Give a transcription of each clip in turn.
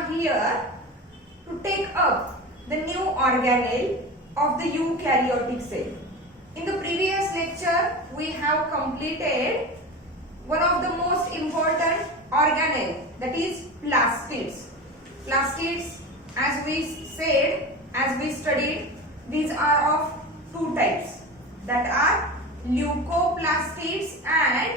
are here to take up the new organelle of the eukaryotic cell. In the previous lecture, we have completed one of the most important organelle, that is plastids. Plastids, as we said, as we studied, these are of two types, that are leucoplastids and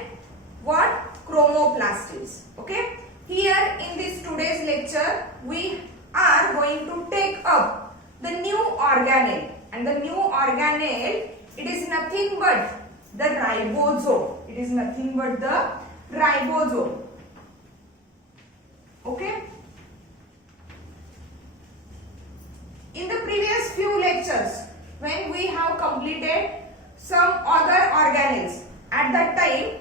what? Chromoplastids. Okay. Here in this today's lecture, we are going to take up the new organelle, and the new organelle, it is nothing but the ribosome. It is nothing but the ribosome. Okay. In the previous few lectures, when we have completed some other organelles, at that time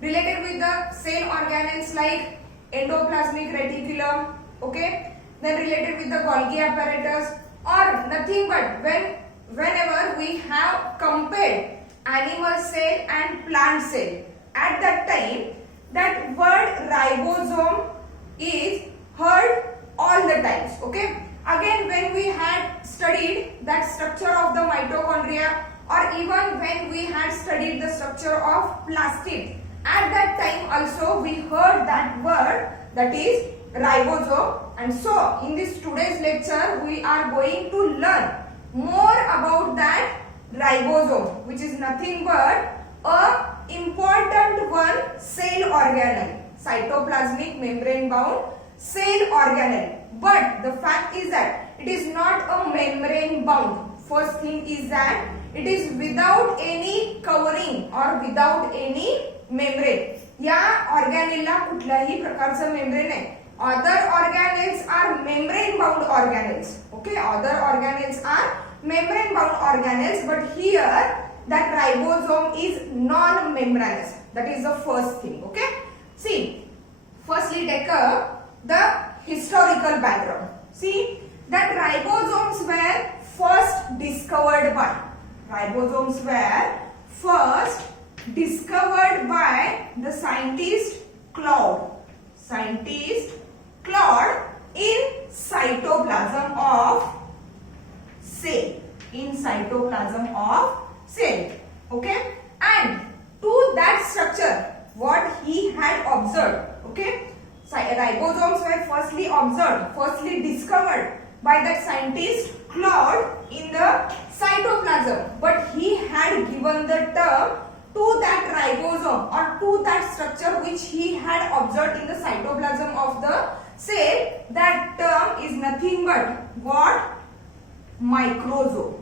related with the cell organelles like endoplasmic reticulum, okay, then related with the Golgi apparatus, or nothing but whenever we have compared animal cell and plant cell, at that time that word ribosome is heard all the times. Okay. Again, when we had studied that structure of the mitochondria, or even when we had studied the structure of plastid, at that time also we heard that word, that is ribosome. And so in this today's lecture we are going to learn more about that ribosome, which is nothing but a important one cell organelle, cytoplasmic membrane bound cell organelle. But the fact is that it is not a membrane bound. First thing is that it is without any covering or without any membrane. या organella कुठल्याही प्रकारचं membrane आहे. Other organelles are membrane bound organelles. Okay, other organelles are membrane bound organelles, but here that ribosome is non-membranous. That is the first thing. Okay. See, firstly take up the historical background. See that ribosomes were first discovered by the scientist Claude. In cytoplasm of cell. Okay, and to that structure what he had observed. Okay, ribosomes were firstly discovered by that scientist Claude in the cytoplasm, but he had given the term to that ribosome or to that structure which he had observed in the cytoplasm of the cell. That term is nothing but what? Microsome.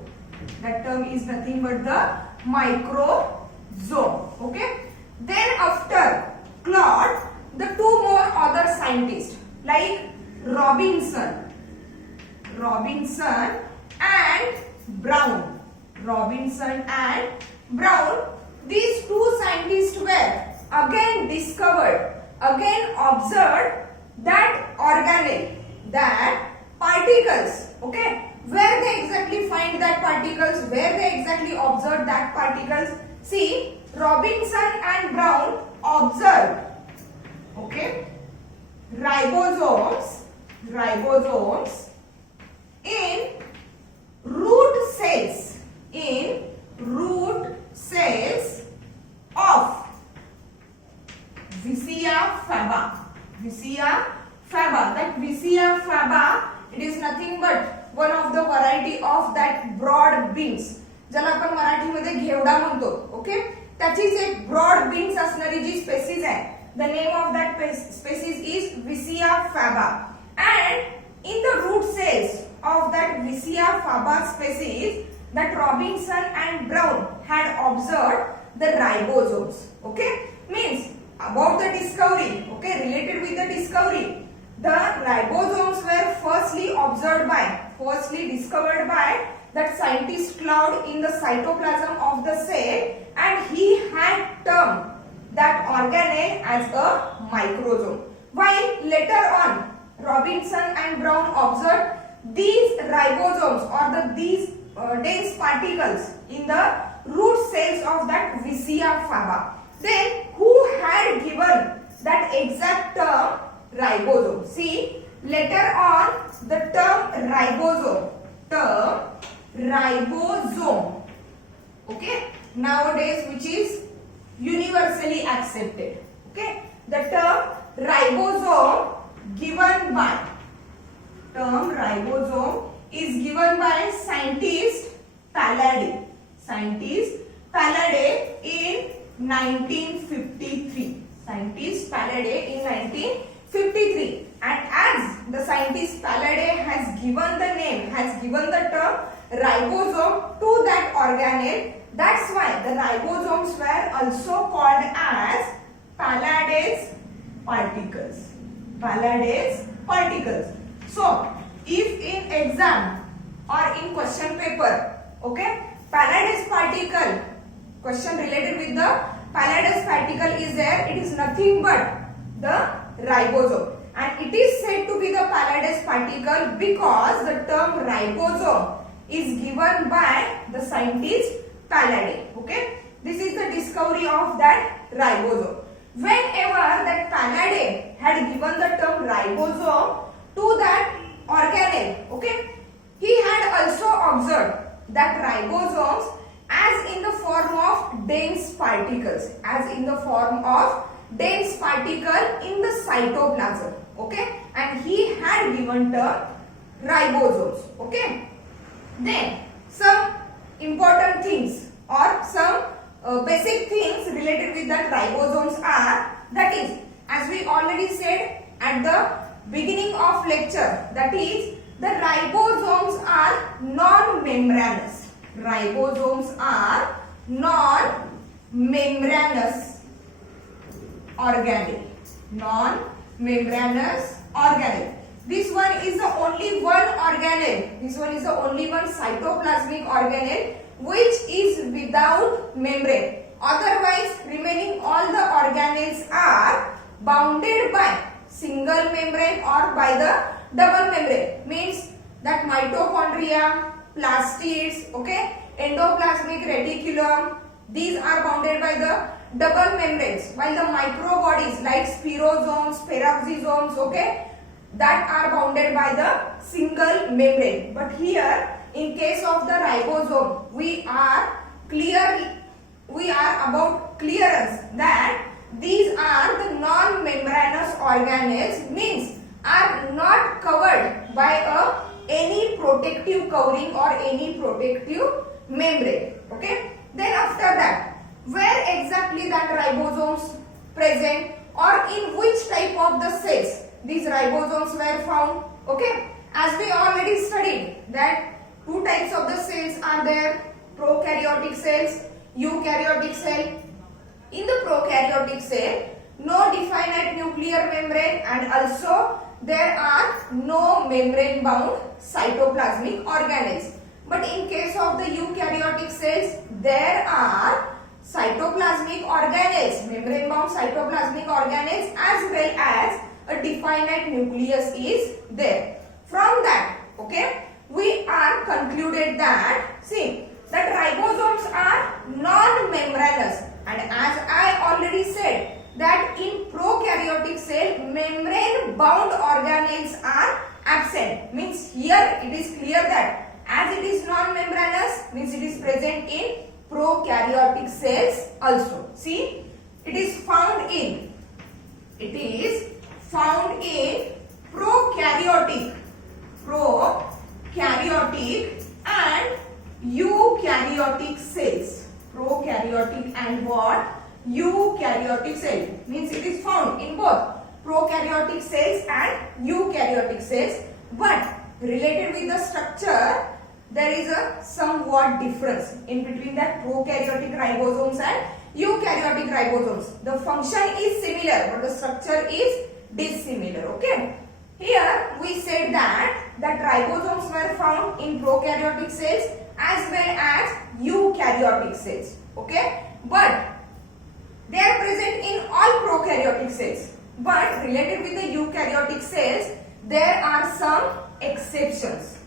That term is nothing but the microsome. Okay. Then after Claude, the two more other scientists like Robinson and Brown. These two scientists were again observed that organelle, that particles. Okay, where they exactly find that particles, where they exactly observed that particles. See, Robinson and Brown observed, okay, ribosomes in root cells of Vicia faba. That Vicia faba, it is nothing but one of the variety of that broad beans, ज्याला आपण मराठीमध्ये घेवडा म्हणतो. Okay, त्याचीच एक broad beans असणारी जी species आहे, the name of that species is Vicia faba, and in the root cells of that Vicia faba species, that Robinson and Brown had observed the ribosomes. Okay, means about the discovery, okay, related with the discovery, the ribosomes were firstly discovered by that scientist Claude in the cytoplasm of the cell, and he had termed that organelle as a microsome. While later on Robinson and Brown observed these ribosomes or these dense particles in the root cells of that Vicia faba. Then who had given that exact term ribosome? See, Later on, the term ribosome, okay, nowadays which is universally accepted, okay, the term ribosome is given by scientist Palade in 1953. Scientist Palade in 1953. And as the scientist Palade has given the term ribosome to that organelle, that's why the ribosomes were also called as Palade's particles. So, if in exam or in question paper, okay, Palade's particle, question related with the Palade's particle is there, it is nothing but the ribosome. And it is said to be the Palade's particle because the term ribosome is given by the scientist Palade. Okay, this is the discovery of that ribosome. Whenever that Palade had given the term ribosome to that organelle, okay, he had also observed that ribosomes as in the form of dense particles, in the cytoplasm, okay, and he had given term ribosomes, okay. Then some important things or some basic things related with that ribosomes are, that is, as we already said at the beginning of lecture, that is, the ribosomes are non-membranous. Ribosomes are non-membranous organelle. This one is the only one organelle. This one is the only one cytoplasmic organelle which is without membrane. Otherwise, remaining all the organelles are bounded by single membrane or by the double membrane. Means that mitochondria, plastids, okay, endoplasmic reticulum, these are bounded by the double membranes, while the microbodies like spirosomes, peroxisomes, okay, that are bounded by the single membrane. But here, in case of the ribosome, we are about clearance that these are the non-membranous organelles, means are not covered by any protective covering or any protective membrane, okay. Then after that, where exactly that ribosomes present or in which type of the cells these ribosomes were found, okay. As we already studied that two types of the cells are there, prokaryotic cells, eukaryotic cell. In the prokaryotic cell, no definite nuclear membrane and also there are no membrane bound cytoplasmic organelles. But in case of the eukaryotic cells, there are cytoplasmic organelles, membrane bound cytoplasmic organelles, as well as a definite nucleus is there. From that, okay, we are concluded that, see, that ribosomes are non-membranous, and as I already said that in prokaryotic cell membrane bound organelles are absent. Means here it is clear that as it is non-membranous, means it is present in prokaryotic cells also. See, it is found in prokaryotic and eukaryotic cells. Prokaryotic and what? Eukaryotic cell. Means it is found in both prokaryotic cells and eukaryotic cells, but related with the structure, there is a somewhat difference in between that prokaryotic ribosomes and eukaryotic ribosomes. The function is similar, but the structure is dissimilar. Okay. Here we said that ribosomes were found in prokaryotic cells as well as eukaryotic cells. Okay. But they are present in all prokaryotic cells. But related with the eukaryotic cells, there are some exceptions.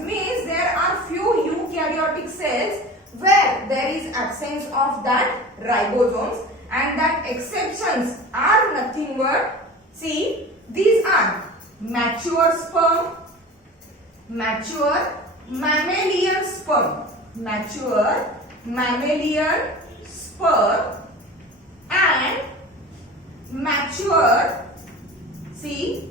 Means there are few eukaryotic cells where there is absence of that ribosomes, and that exceptions are nothing but See, these are mature sperm, mature mammalian sperm, mature mammalian sperm and mature, see,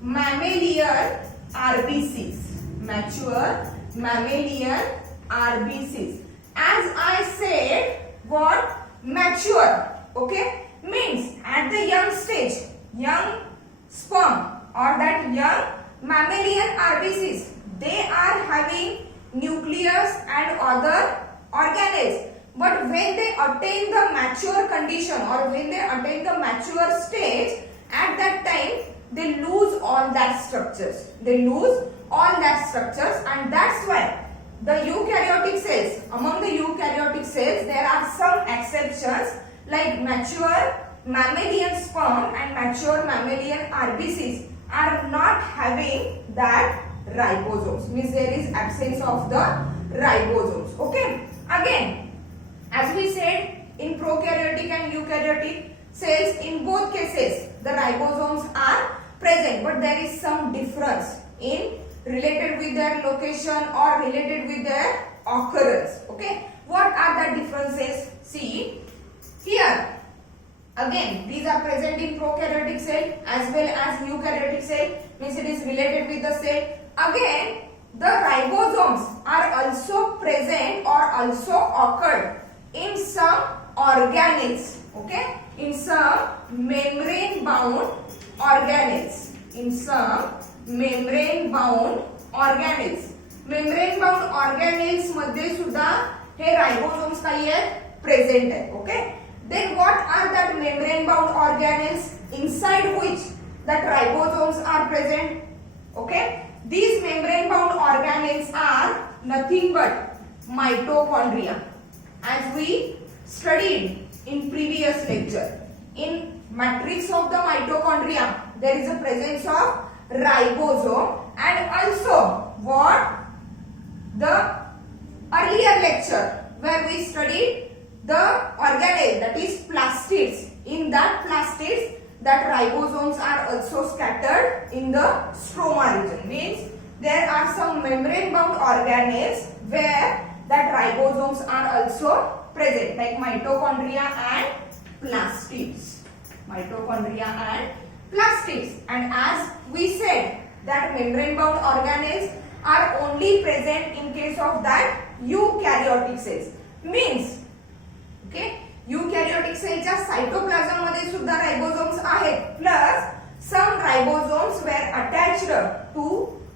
mammalian RBCs, mature mammalian RBCs. As I said, what? Mature, okay, means at the young stage, young sperm or that young mammalian RBCs, they are having nucleus and other organelles. But when they attain the mature condition or when they attain the mature stage, at that time they lose all that structures. They lose all that structures, and that's why the eukaryotic cells, among the eukaryotic cells, there are some exceptions like mature mammalian sperm and mature mammalian RBCs are not having that ribosomes, means there is absence of the ribosomes. Okay, again, as we said, in prokaryotic and eukaryotic cells, in both cases the ribosomes are present, but there is some difference in related with their location or related with their occurrence. Okay, what are the differences? See here, again these are present in prokaryotic cell as well as eukaryotic cell, means it is related with the cell. Again, the ribosomes are also present or also occurred in some organelles, okay, in some membrane bound organelles, in some membrane bound organelles. Membrane bound organelles मध्ये सुद्धा हे ribosomes काही आहेत present आहे. Okay, then what are that membrane bound organelles inside which that ribosomes are present? Okay, these membrane bound organelles are nothing but mitochondria, as we studied in previous lecture. In matrix of the mitochondria there is a presence of ribosome, and also what, the earlier lecture where we studied the organelle, that is plastids. In that plastids, that ribosomes are also scattered in the stroma region, means there are some membrane bound organelles where that ribosomes are also present, like mitochondria and plastids, mitochondria and plastids. And as we said that membrane bound organelles are only present in case of that eukaryotic cells, means okay, eukaryotic cellच्या cytoplasm मध्ये सुद्धा ribosomes आहेत, plus some ribosomes were attached to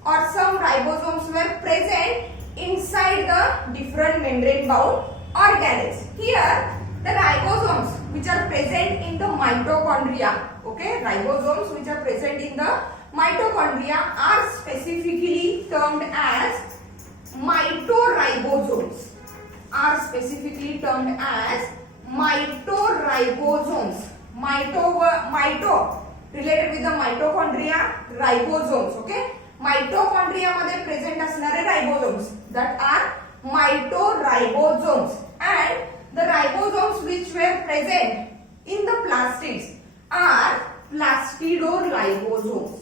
or some ribosomes were present inside the different membrane bound organelles. Here the ribosomes which are present in the mitochondria, okay, ribosomes which are present in the mitochondria are specifically termed as mitoribosomes, are specifically termed as mitoribosomes. Mito related with the mitochondria, ribosomes, okay, mitochondria मध्ये present असणारे ribosomes, that are mitoribosomes, and the ribosomes which were present in the plastids are plastidoribosomes,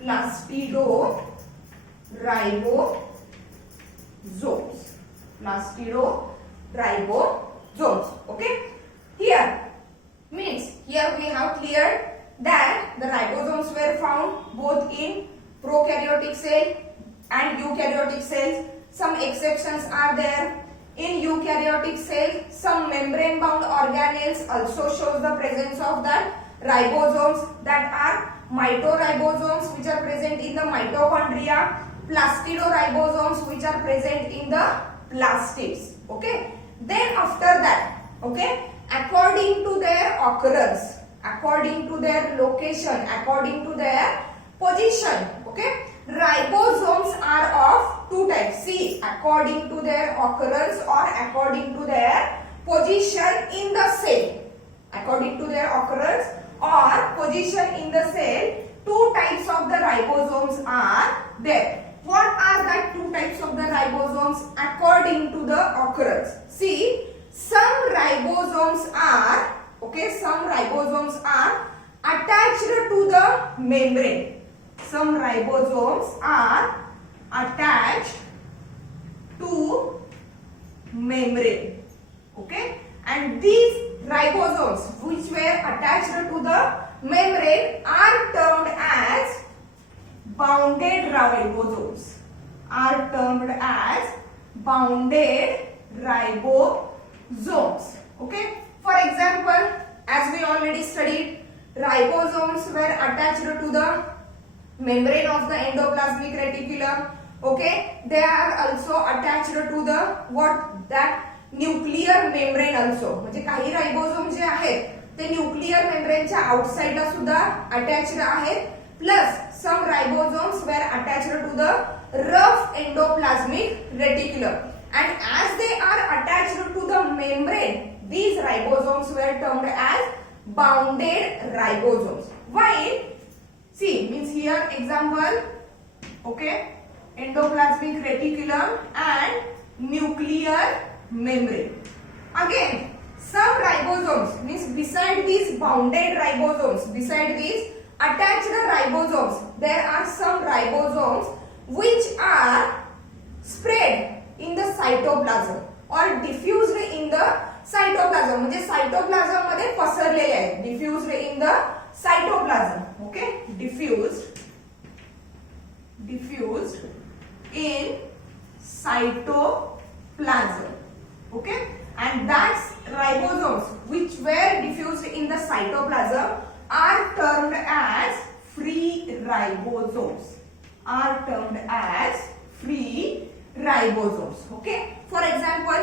plastidoribosomes, plastidoribosomes, okay. Here means here we have cleared that the ribosomes were found both in prokaryotic cell and eukaryotic cells. Some exceptions are there. In eukaryotic cell, some membrane bound organelles also shows the presence of that ribosomes, that are mitoribosomes which are present in the mitochondria, plastidoribosomes which are present in the plastids, okay. Then after that, okay, according to their occurrence, according to their location, according to their position, okay, ribosomes are of two types. See, according to their occurrence or according to their position in the cell, according to their occurrence or position in the cell, two types of the ribosomes are there. What are that two types of the ribosomes according to the occurrence? See, some ribosomes are, okay, some ribosomes are attached to the the membrane. Some ribosomes are attached to membrane. Okay, and these ribosomes which were attached to the membrane are termed as bounded ribosomes. Are termed as bounded ribosomes. Okay, for example, as we already studied, ribosomes were attached to the membrane of the endoplasmic reticulum. Okay, they are also attached to the what that nuclear membrane also. म्हणजे काही ribosome जे आहेत ते nuclear मेम्ब्रेनच्या आउटसाइडला सुद्धा attached आहेत. Plus some ribosomes were attached to the rough endoplasmic reticulum. And as they are attached to the membrane, these ribosomes were termed as bounded ribosomes. While, see, means here example, okay, endoplasmic reticulum and nuclear membrane. Again, some ribosomes means beside these bounded ribosomes, beside these attached ribosomes, there are some ribosomes which are spread in the cytoplasm or diffused in the cytoplasm. म्हणजे cytoplasm मध्ये पसरलेले आहेत. diffused in the cytoplasm. Okay, diffused in cytoplasm. Okay, and that's ribosomes which were diffused in the cytoplasm are termed as free ribosomes. Are termed as free ribosomes. Okay, for example,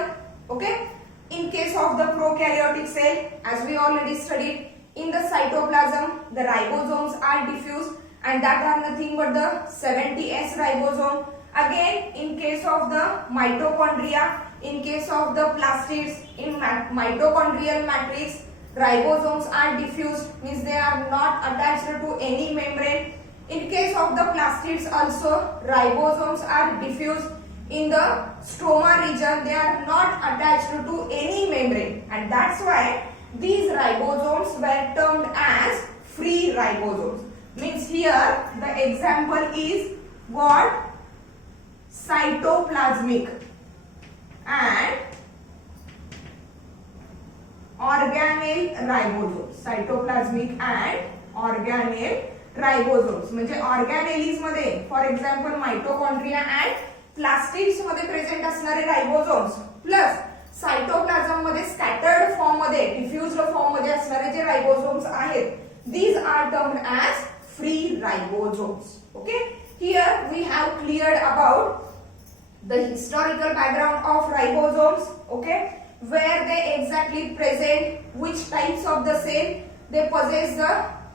okay, in case of the prokaryotic cell, as we already studied, in the cytoplasm the ribosomes are diffused and that are nothing but the 70S ribosome. Again, in case of the mitochondria, in case of the plastids, in mitochondrial matrix, ribosomes are diffused, means they are not attached to any membrane. In case of the plastids also, ribosomes are diffused. In the stroma region, they are not attached to any membrane, and that's why these ribosomes were termed as free ribosomes. Means here the example is what? Cytoplasmic and organelle ribosomes. Cytoplasmic and organelle ribosomes. म्हणजे ऑर्गॅनेलिज मध्ये for example mitochondria and plastids मध्ये present असणारे ribosomes plus cytoplasm मध्ये scattered form मध्ये डिफ्युज्ड form मध्ये असणारे जे ribosomes आहेत, these are termed as free ribosomes. Okay, here we have cleared about the historical background of ribosomes. Okay, where they exactly present, which types of the cell they possess the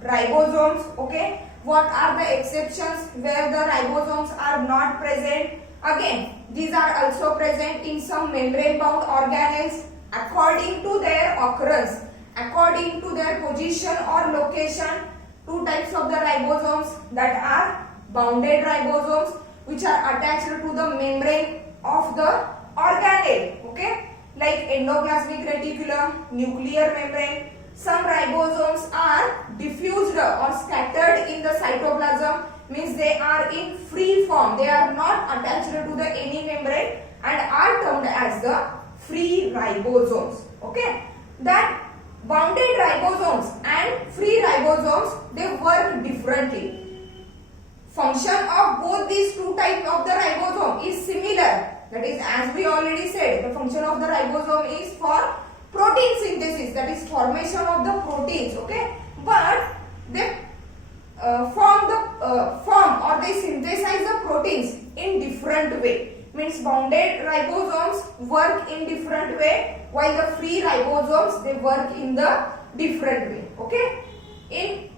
ribosomes. Okay, what are the exceptions where the ribosomes are not present. Again, these are also present in some membrane bound organelles according to their occurrence, according to their position or location. Two types of the ribosomes, that are bounded ribosomes which are attached to the membrane of the organelle. Okay, like endoplasmic reticulum, nuclear membrane. Some ribosomes are diffused or scattered in the cytoplasm, means they are in free form, they are not attached to the any membrane and are termed as the free ribosomes. Okay, that bounded ribosomes and free ribosomes, they work differently. Function of both these two types of the ribosome is similar. That is, as we already said, the function of the ribosome is for protein synthesis, that is formation of the proteins. Okay, but they form or they synthesize the proteins in different way. Means bounded ribosomes work in different way, while the free ribosomes they work in the different way. Okay, in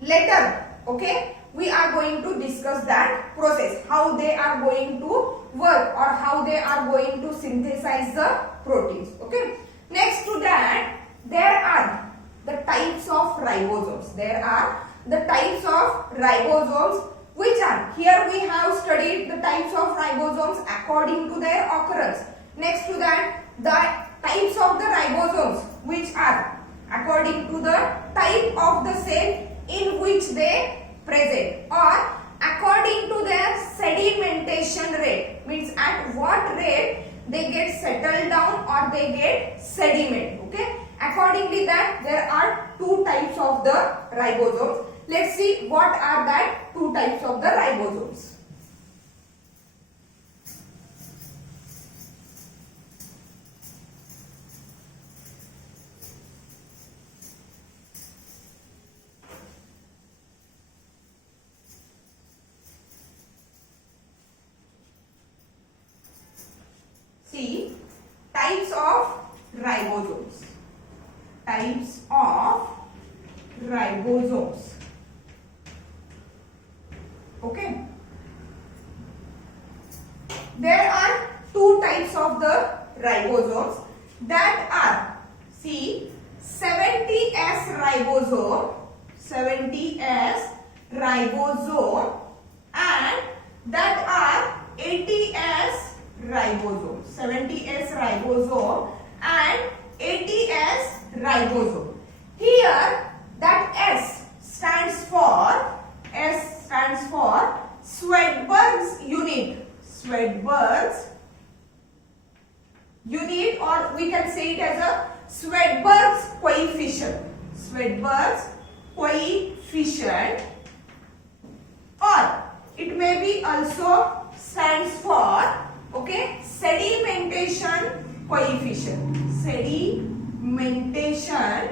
later, okay, we are going to discuss that process, how they are going to work or how they are going to synthesize the proteins. Okay, next to that there are the types of ribosomes. There are the types of ribosomes which are, here we have studied the types of ribosomes according to their occurrence. Next to that, the types of the ribosomes which are according to the type of the cell in which which they present, or according to their sedimentation rate, means at what rate they get settled down or they get sediment. Okay, accordingly that there are two types of the ribosomes. Let's see what are that two types of the ribosomes. See, types of ribosomes. Types of ribosomes. Okay. There are two types of the ribosomes that are, see, 70S ribosome, 70S ribosome, and that are 80S ribosome, 70S ribosome and 80S ribosome. Here that S stands for Swedberg's unit. Swedberg's unit, or we can say it as a Swedberg's coefficient. Swedberg's coefficient, or it may be also stands for, okay, sedimentation coefficient. Sedimentation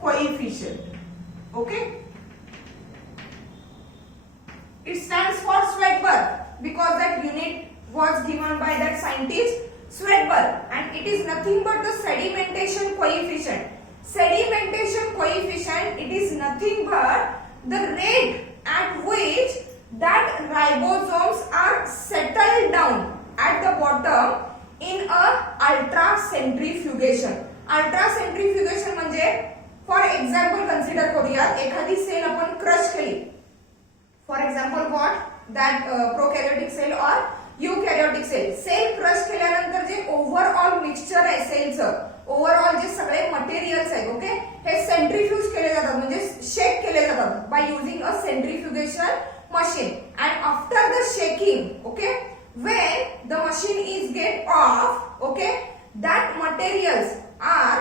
coefficient. Okay. It stands for Swedberg because that unit was given by that scientist Swedberg, and it is nothing but the sedimentation coefficient. Sedimentation coefficient, it is nothing but the rate at which that ribosomes are settled down at the bottom in a ultracentrifugation. Ultracentrifugation म्हणजे for example consider करूया, एखादी cell आपण crush केली. For example what that prokaryotic cell or eukaryotic cell. Cell crush केल्यानंतर जे overall mixture आहे सेलचं, overall जे सगळे materials आहेत, okay, हे centrifuge केले जातात म्हणजे शेक केले जातात by using a centrifugation machine. And after the shaking, okay, when the machine is get off, okay, that materials are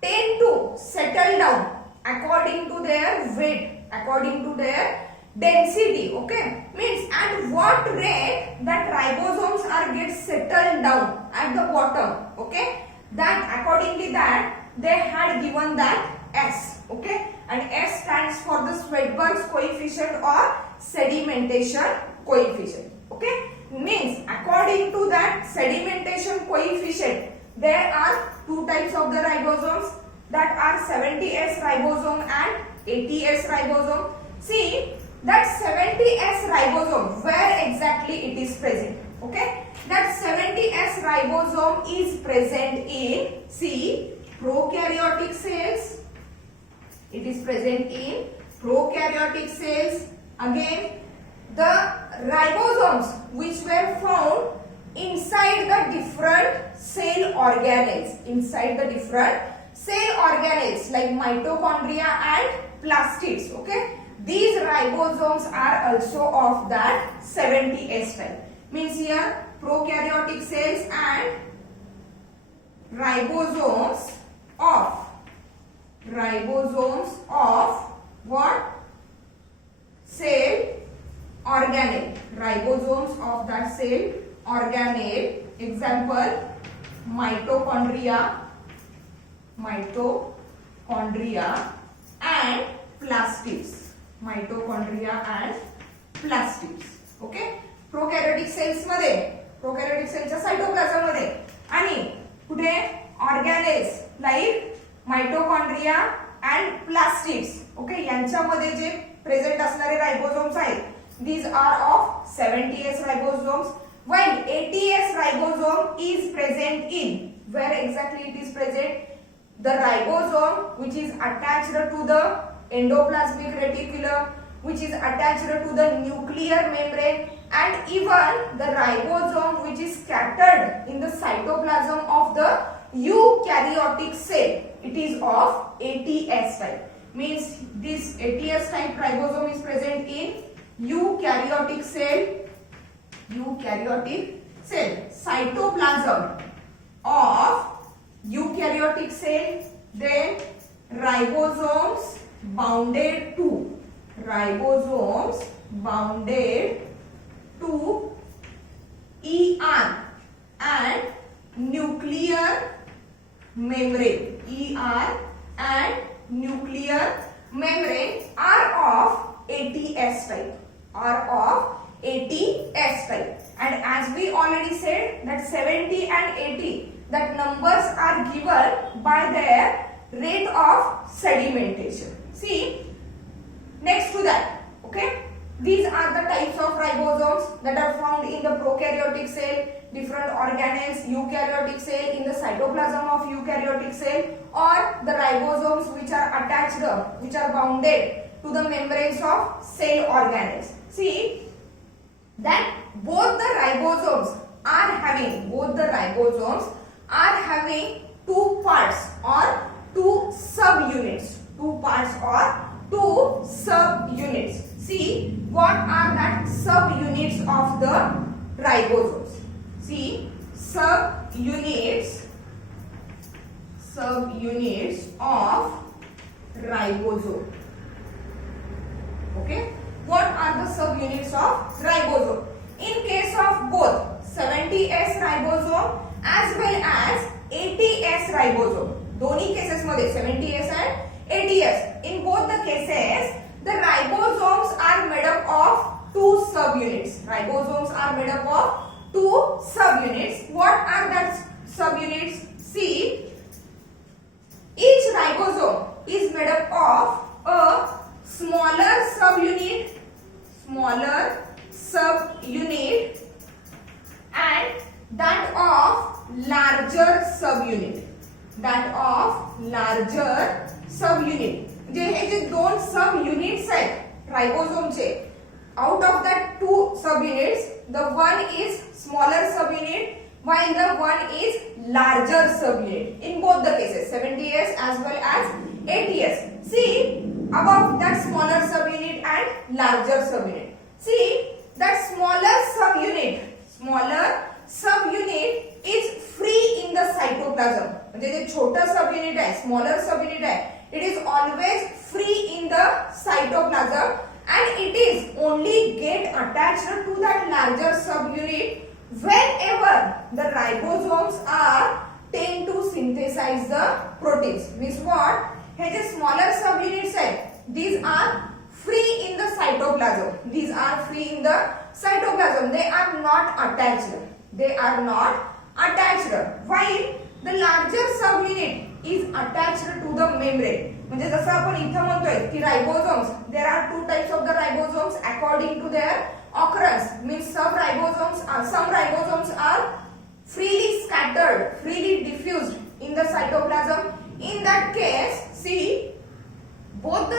tend to settle down according to their weight, according to their density. Okay, means at what rate that ribosomes are get settled down at the bottom. Okay, that accordingly that they had given that S. Okay, and S stands for the Swedberg's coefficient or sedimentation coefficient. Okay, means according to that sedimentation coefficient there are two types of the ribosomes, that are 70S ribosome and 80S ribosome. See that 70S ribosome, where exactly it is present. Okay, that 70S ribosome is present in, see, prokaryotic cells. It is present in prokaryotic cells. Again, the ribosomes which were found inside the different cell organelles, inside the different cell organelles like mitochondria and plastids. Okay, these ribosomes are also of that 70S type. Means here prokaryotic cells and ribosomes of what? Cell organelle. Ribosomes of that cell organelle. Example, mitochondria and plastids. Mitochondria and plastids. Okay, prokaryotic cells मध्ये, prokaryotic सेलच्या cytoplasm मध्ये, आणि कुठे organelles like mitochondria and plastids. Okay, यांच्यामध्ये जे present असणारे ribosomes आहेत, these are of 70S ribosomes, while 80S ribosome is present in, where exactly it is present? The ribosome which is attached to the endoplasmic reticulum, which is attached to the nuclear membrane, and even the ribosome which is scattered in the cytoplasm of the eukaryotic cell. It is of 80S type. means this ATS type ribosome is present in eukaryotic cell, cytoplasm of eukaryotic cell, then ribosomes bounded to ER and nuclear membrane. ER and nuclear membrane are of ATS type. And as we already said that 70 and 80, that numbers are given by their rate of sedimentation. See, next to that, okay, these are the types of ribosomes that are found in the prokaryotic cell, different organelles, eukaryotic cell, in the cytoplasm of eukaryotic cell, or the ribosomes which are attached, which are bounded to the membranes of cell organelles. See that both the ribosomes are having two parts or two subunits. See what are that subunits of the ribosomes. See subunits of ribosome. Okay, what are the subunits of ribosome? In case of both 70S ribosome as well as 80S ribosome, दोन्ही cases मध्ये 70S and 80S, in both the cases the ribosomes are made up of two subunits. What are that subunits? See, each ribosome is made up of a smaller subunit and that of larger subunit. हे जे दोन सब units आहेत राइबोसोमचे, out of that two subunits, the one is smaller subunit while the one is larger subunit in both the cases, 70S as well as 80S. See about that smaller subunit and larger subunit. See that smaller subunit is free in the cytoplasm. म्हणजे जे छोटा subunit आहे, smaller subunit आहे, it is always free in the cytoplasm and it is only get attached to that larger subunit whenever the ribosomes are tend to synthesize the proteins. Means what? हे जे smaller subunits आहेत, these are free in the cytoplasm. They are not attached. While the larger subunit is attached to the membrane. म्हणजे जसं आपण इथे म्हणतोय की ribosomes, there are two types of the ribosomes according to their occurrence. Means some ribosomes are freely scattered, freely diffused in the cytoplasm. In that case, see both the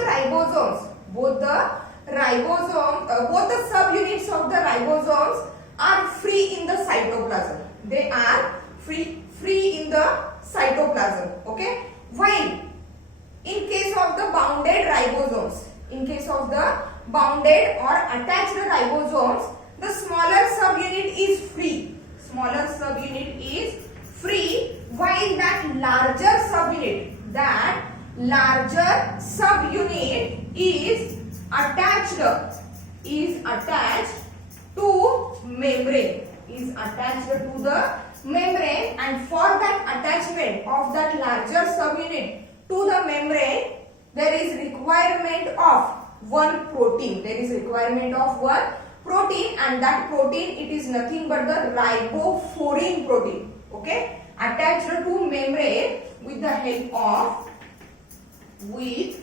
subunits of the ribosomes are free in the cytoplasm. They are free in the cytoplasm. Okay, while in case of the bounded or attached ribosomes, the smaller subunit is free. While that larger subunit is attached to membrane. And for that attachment of that larger subunit to the membrane, there is requirement of one protein. And that protein, it is nothing but the ribofourin protein. Okay, attached to membrane with the help of ribofourin,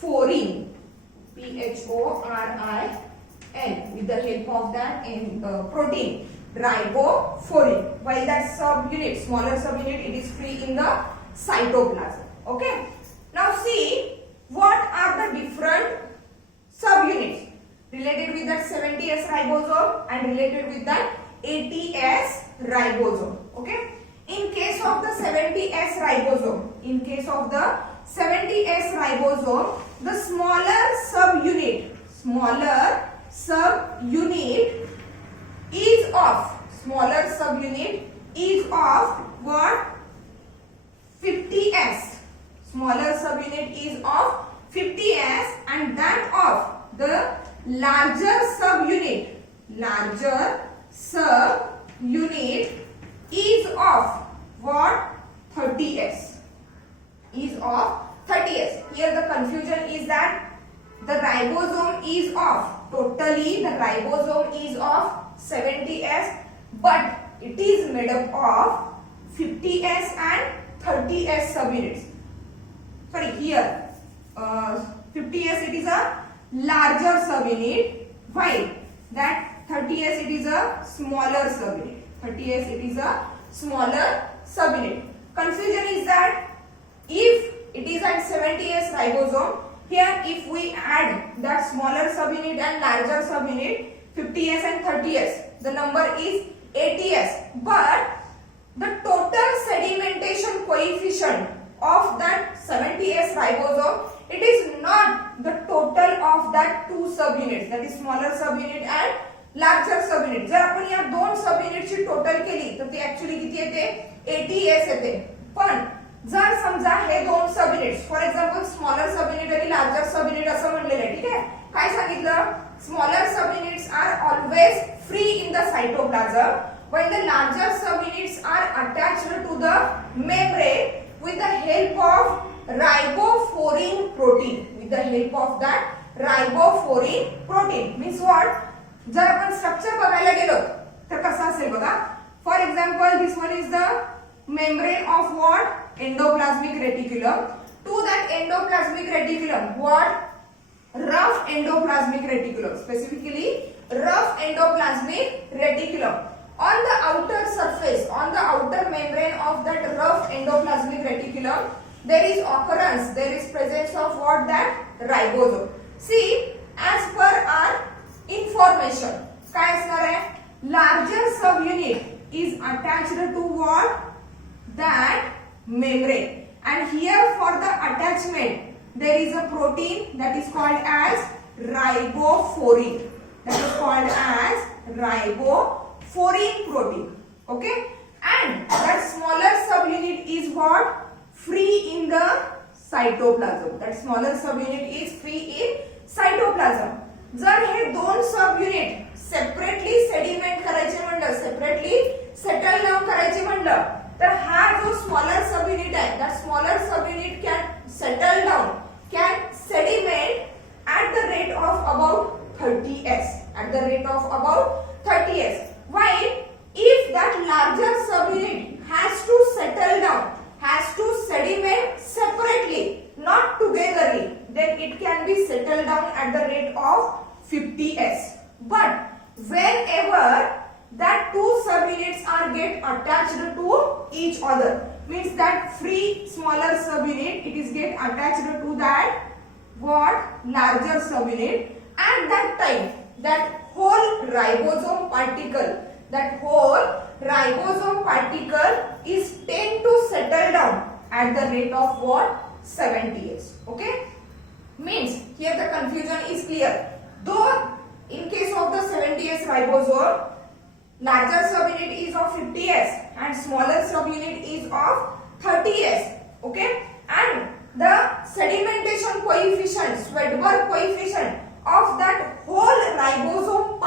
PHORIN, with the help of that protein ribofourin. While that subunit, smaller subunit, it is free in the cytoplasm. Okay. Now see what are the different subunits related with that 70S ribosome and related with that 80S ribosome. Okay. In case of 70S ribosome, in case of the 70S ribosome, the smaller subunit is of what? 50S. Smaller subunit is of 50S, and that of the larger subunit is of what? 30S. Is of 30S. Here the confusion is that the ribosome is of, totally the ribosome is of 70S, but it is made up of 50S and 30S subunits. Sorry, here 50S it is a larger subunit, while that 30S it is a smaller subunit. 30S it is a smaller subunit. Confusion is that if it is at 70S ribosome, here if we add that smaller subunit and larger subunit, 50S and 30S, the number is 80S, but the total sedimentation coefficient of that 70S ribosome, it is not the total of that two subunits, that is smaller subunit and larger subunit. जर आपण या दोन subunit ची total केली तर ते actually किती येते? 80S येते. पण जर समजा हे दोन subunits, for example smaller subunit आणि लार्जर सबयुनिट असं म्हणलेलं आहे, ठीक आहे? काय सांगितलं? Smaller subunits are always free in the cytoplasm, while the larger subunits are attached to the membrane with the help of ribofourin protein. With the help of that ribofourin protein means what? जर आपण structure बघायला गेलो तर कसं असेल बघा. For example this one is the membrane of what? Endoplasmic reticulum. To that endoplasmic reticulum, what? Rough endoplasmic reticulum. Specifically, rough endoplasmic reticulum. On the outer surface, on the outer membrane of that rough endoplasmic reticulum, there is occurrence, there is presence of what? That ribosome. See, as per our information, काय असणार आहे? Larger subunit is attached to what? That membrane. And here for the attachment, there is a protein that is called as ribofourin. That is called as ribofourin protein. Okay? And that smaller subunit is what? Free in the cytoplasm. That smaller subunit is free in cytoplasm. जर हे दोन subunit separately sediment करायचे म्हणलं, separately settle down करायचे म्हणलं, तर हा जो smaller subunit आहे, that smaller subunit can settle down, can sediment at the rate of about 30S, at the rate of about 30S. While if that larger subunit has to settle down, has to sediment separately, not togetherly, then it can be settled down at the rate of 50S. But whenever that two subunits are get attached to each other, means that free smaller subunit, it is get attached to that what? Larger subunit. At that time, that whole ribosome particle, is tend to settle down at the rate of what? 70S. Okay? Means here the confusion is clear. Though in case of the 70S ribosome, larger subunit is of 50S and smaller subunit is of 30S. Okay? And the sedimentation coefficient, Swedberg coefficient of that whole ribosome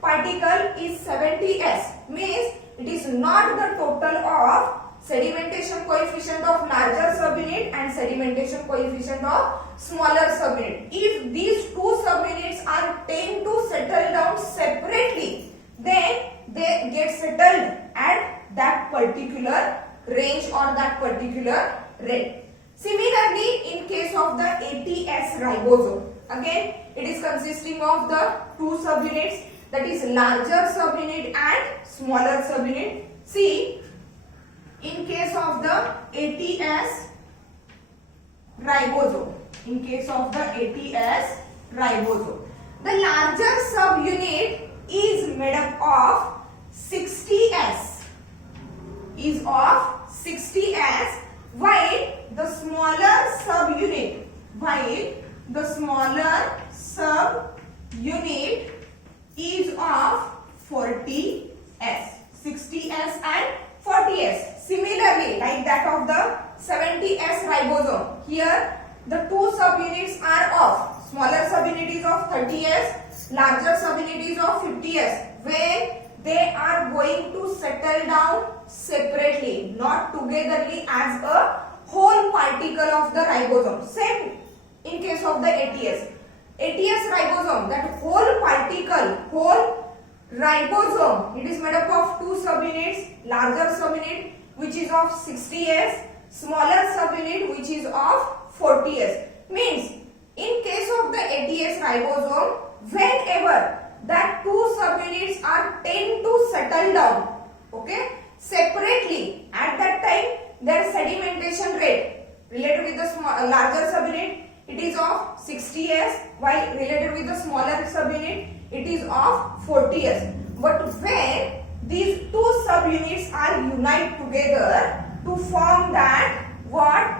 particle is 70S. Means it is not the total of sedimentation coefficient of larger subunit and sedimentation coefficient of smaller subunit. If these two subunits are tend to settle down separately, then they get settled at that particular range or that particular rate. Similarly, in case of the 80S ribosome, again it is consisting of the two subunits, that is larger subunit and smaller subunit. See, in case of the 80S ribosome, the larger subunit is made up of 60S. is of 60s, while the smaller subunit is of 40s, 60s and 40s. Similarly, like that of the 70s ribosome, here the two subunits are of, smaller subunit is of 30s, larger subunit is of 50s. When they are going to settle down separately, not togetherly as a whole particle of the ribosome. Same in case of the 80s. 80s ribosome, that whole particle, whole ribosome, it is made up of two subunits, larger subunit which is of 60s, smaller subunit which is of 40s. Means in case of the 80s ribosome, whenever that two subunits are tend to settle down, okay, separately, at that time their sedimentation rate related with the larger subunit, it is of 60s, while related with the smaller subunit, it is of 40s. But when these two subunits are unite together to form that what?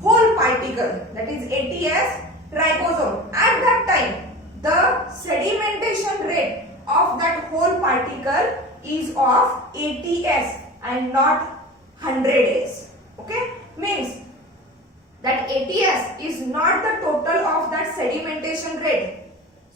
Whole particle, that is 80s ribosome. At that time, the sedimentation rate of that whole particle is of 80s and not 100s. Okay? Means that 80s is not the total of that sedimentation rate,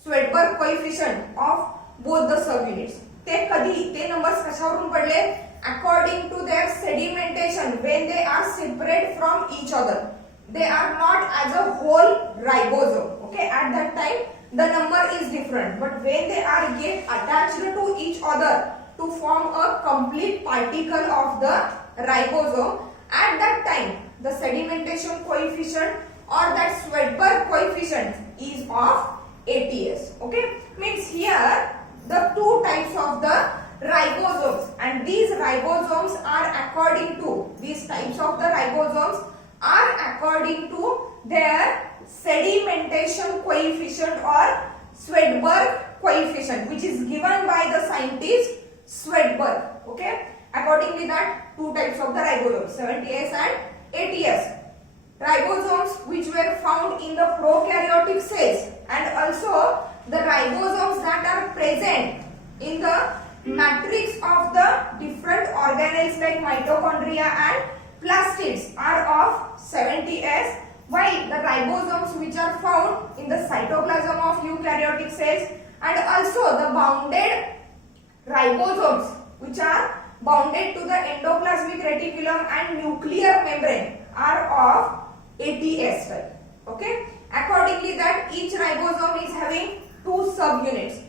Svedberg coefficient of both the subunits. ते numbers कशावरून पडले? According to their sedimentation, when they are separate from each other, they are not as a whole ribosome. Okay, at that time the number is different, but when they are get attached to each other to form a complete particle of the ribosome, at that time the sedimentation coefficient or that Svedberg coefficient is of 80s. Okay, means here the two types of the ribosomes, and these ribosomes are according to, these types of the ribosomes are according to their sedimentation coefficient or Svedberg coefficient, which is given by the scientist Svedberg. Okay, accordingly that two types of the ribosomes, 70s and 80s. Ribosomes which were found in the prokaryotic cells, and also the ribosomes that are present in the matrix of the different organelles like mitochondria and plastids are of 70s, while the ribosomes which are found in the cytoplasm of eukaryotic cells and also the bounded ribosomes which are bounded to the endoplasmic reticulum and nuclear membrane are of 80s type. Okay, accordingly that each ribosome is having two subunits.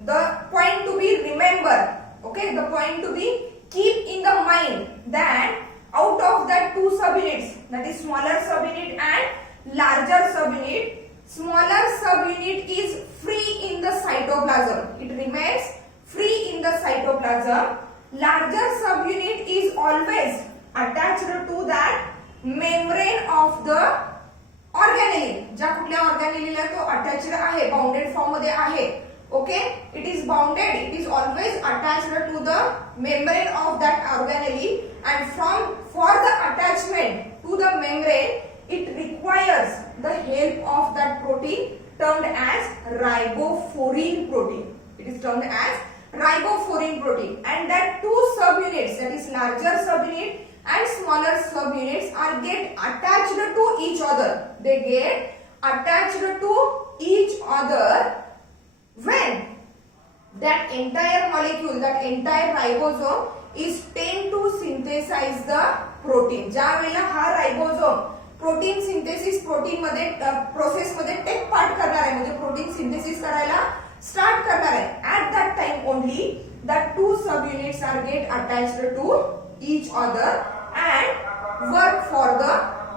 The point to be remember, okay, the point to be keep in the mind that out of that two subunits, that is smaller subunit and larger subunit, smaller subunit is free in the cytoplasm, it remains free in the cytoplasm. Larger subunit is always attached to that membrane of the organelle. ज्या कुठल्या organelle तो attached आहे, bounded form मध्ये आहे. Okay, it is bounded, it is always attached to the membrane of that organelle, and for the attachment to the membrane it requires the help of that protein termed as ribofurine protein. It is termed as ribofurine protein, and that two subunits, that is larger subunit and smaller subunits, are get attached to each other. They get attached to each other when that entire molecule, that entire ribosome is tend to synthesize the protein. ज्या वेळेला हा ribosome protein synthesis protein मध्ये process मध्ये take part करणार आहे, म्हणजे protein synthesis करायला start करणार आहे, at that time only the two subunits are get attached to each other and work for the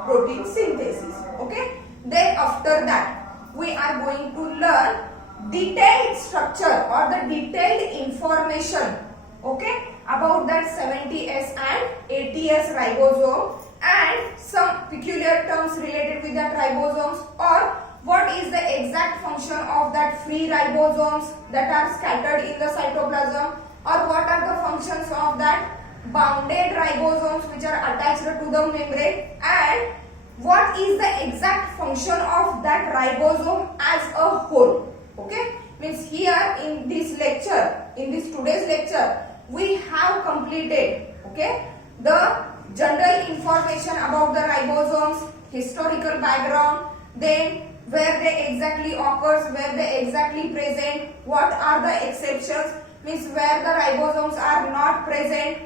protein synthesis. Okay, then after that we are going to learn detailed structure or the detailed information, okay, about that 70s and 80s ribosome and some peculiar terms related with that ribosomes, or what is the exact function of that free ribosomes that are scattered in the cytoplasm, or what are the functions of that bounded ribosomes which are attached to the membrane, and what is the exact function of that ribosome as a whole. Okay, means here in this lecture, in this today's lecture, we have completed, okay, the general information about the ribosomes, historical background, then where they exactly occurs, where they exactly present, what are the exceptions, means where the ribosomes are not present,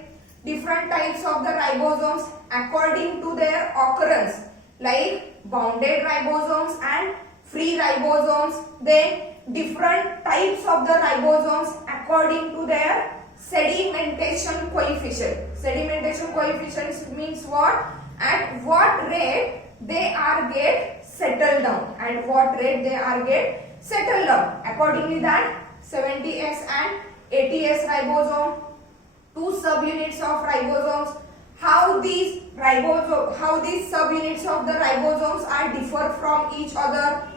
different types of the ribosomes according to their occurrence, like bounded ribosomes and free ribosomes, then different types of the ribosomes according to their sedimentation coefficient. Sedimentation coefficient means what? At what rate they are get settled down, and what rate they are get settled down. Accordingly, that 70S and 80S ribosome, two subunits of ribosomes, how these subunits of the ribosomes are differ from each other,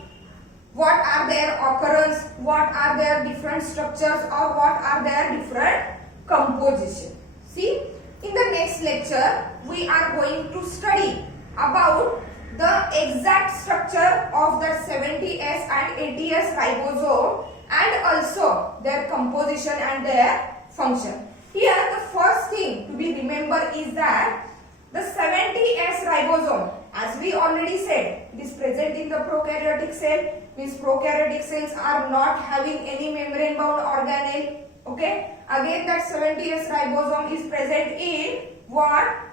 what are their occurrence, what are their different structures, or what are their different composition. See, in the next lecture we are going to study about the exact structure of the 70S and 80S ribosome and also their composition and their function. Here the first thing to be remembered is that the 70S ribosome, as we already said, it is present in the prokaryotic cell, means prokaryotic cells are not having any membrane bound organelle. Okay, again that 70S ribosome is present in what?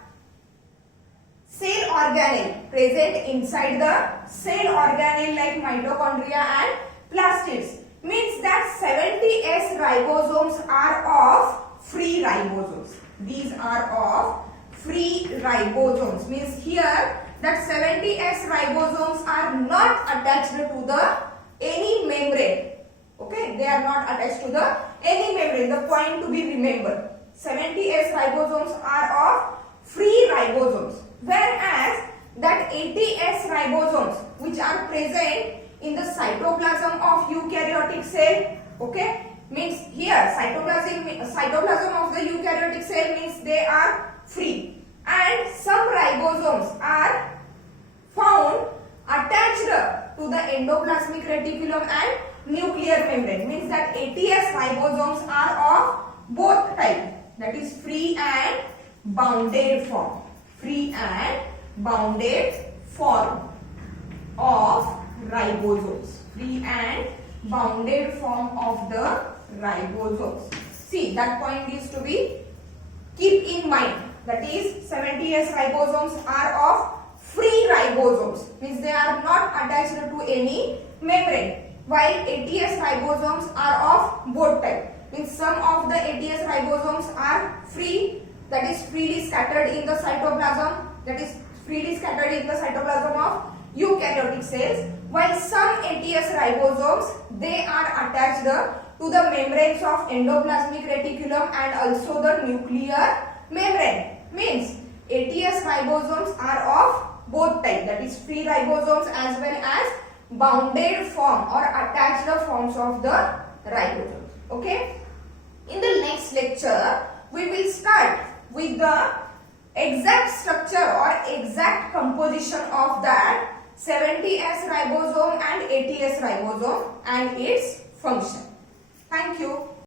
Cell organelle, present inside the cell organelle like mitochondria and plastids. Means that 70S ribosomes are of free ribosomes. These are of free ribosomes. Means here that 70S ribosomes are not attached to the any membrane. Okay, they are not attached to the any membrane. The point to be remembered, 70S ribosomes are of free ribosomes, whereas that 80S ribosomes which are present in the cytoplasm of eukaryotic cell, okay, means here cytoplasm of the eukaryotic cell means they are free, and some ribosomes are found attached to the endoplasmic reticulum and nuclear membrane. Means that 80S ribosomes are of both type, that is free and bounded form. Free and bounded form of ribosomes. Free and bounded form of the ribosomes. See, that point is to be keep in mind. That is 70S ribosomes are of free ribosomes, means they are not attached to any membrane, while 80S ribosomes are of both type. Means some of the 80S ribosomes are free, that is freely scattered in the cytoplasm, that is freely scattered in the cytoplasm of eukaryotic cells, while some 80S ribosomes they are attached to the membranes of endoplasmic reticulum and also the nuclear membrane. Means 80S ribosomes are of both type, that is free ribosomes as well as bounded form or attached forms of the ribosomes. Okay, in the next lecture we will start with the exact structure or exact composition of that 70S ribosome and 80S ribosome and its function. Thank you.